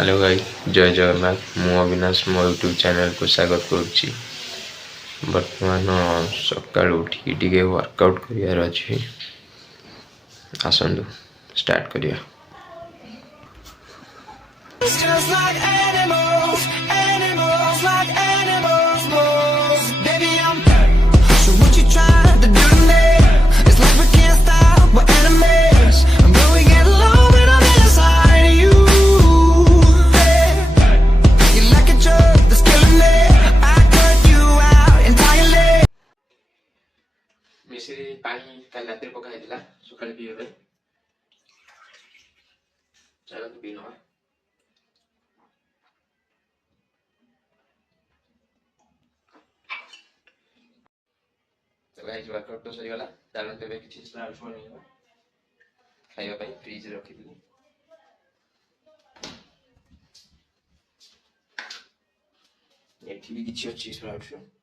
Hello भाई, जय जगन्नाथ। मु अविनाश मो यूट्यूब चैनल को स्वागत करुच्ची। बर्तमान सका उठी टे वर्कआउट करार अच्छे। आसतु स्टार्ट करिया। मिश्री पानी काल रात पकाई सका पीवा चलो पी ना। तो गाइस वर्कआउट तो सरीगला। चलो तेरे किसी स्नैक्स बनेगा खाइबा ପାଇଁ फ्रिज ରେ ରଖିଥିଲି। ଏଠି ବି କିଛି ଅଛି ସ୍ପ୍ରାଉଟ୍ସ।